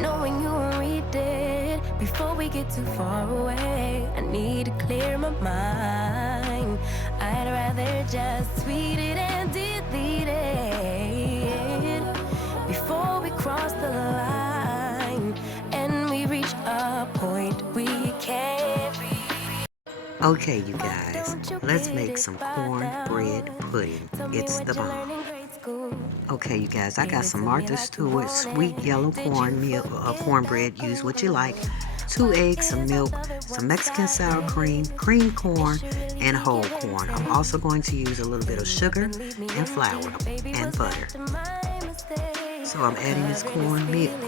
knowing you won't read it before we get too far away. I need to clear my mind. I'd rather just tweet it and delete it before we cross the line and we reach a point we can't reach. Okay, you guys, let's make some cornbread pudding. It's the bomb. Okay, you guys, I got some Martha Stewart sweet yellow cornbread. Use what you like. 2 eggs, some milk, some Mexican sour cream, cream corn, and whole corn. I'm also going to use a little bit of sugar and flour and butter. So I'm adding this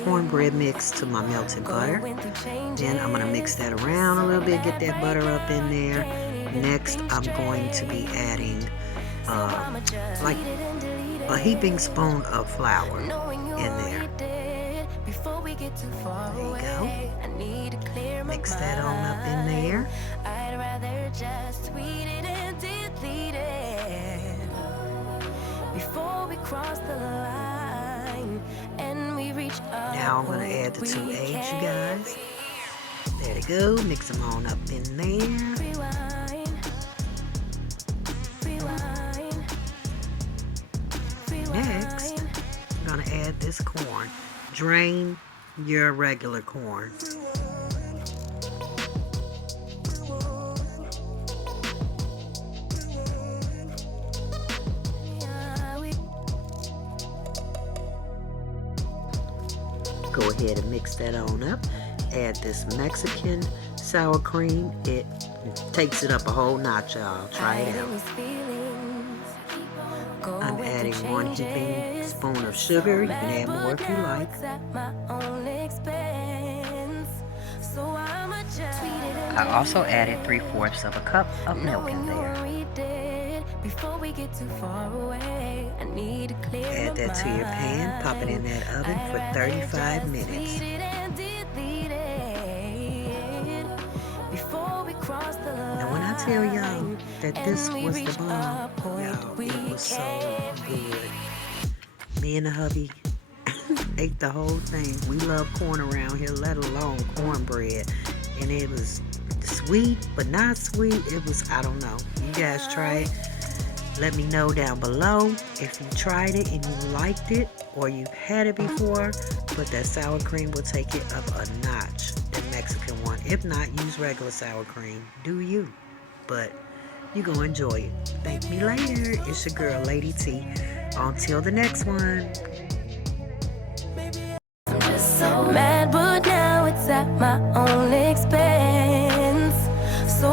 cornbread mix to my melted butter. Then I'm going to mix that around a little bit, get that butter up in there. Next, I'm going to be adding like a heaping spoon of flour in there. There you go. Mix that on up in there. I'd rather just tweet it and delete it before we cross the line and we reach. Now I'm gonna add the 2 eggs, you guys. There they go. Mix them on up in there. Next, I'm gonna add this corn. Drain your regular corn. Go ahead and mix that on up. Add this Mexican sour cream. It takes it up a whole notch, y'all. Try it out. I'm adding 1 heaping spoon of sugar. You can add more if you like. I also added 3/4 of a cup of milk in there. Add that to your pan. Pop it in that oven for 35 minutes. Now when I tell y'all that this was the bomb, y'all, it was so good. Me and the hubby ate the whole thing. We love corn around here, let alone cornbread. And it was sweet, but not sweet. It was, I don't know. You guys try it. Let me know down below if you tried it and you liked it or you've had it before. But that sour cream will take it up a notch, the Mexican one. If not, use regular sour cream. Do you? But you're going to enjoy it. Thank me later. It's your girl, Lady T. Until the next one. I'm just so mad, but now it's at my own expense. So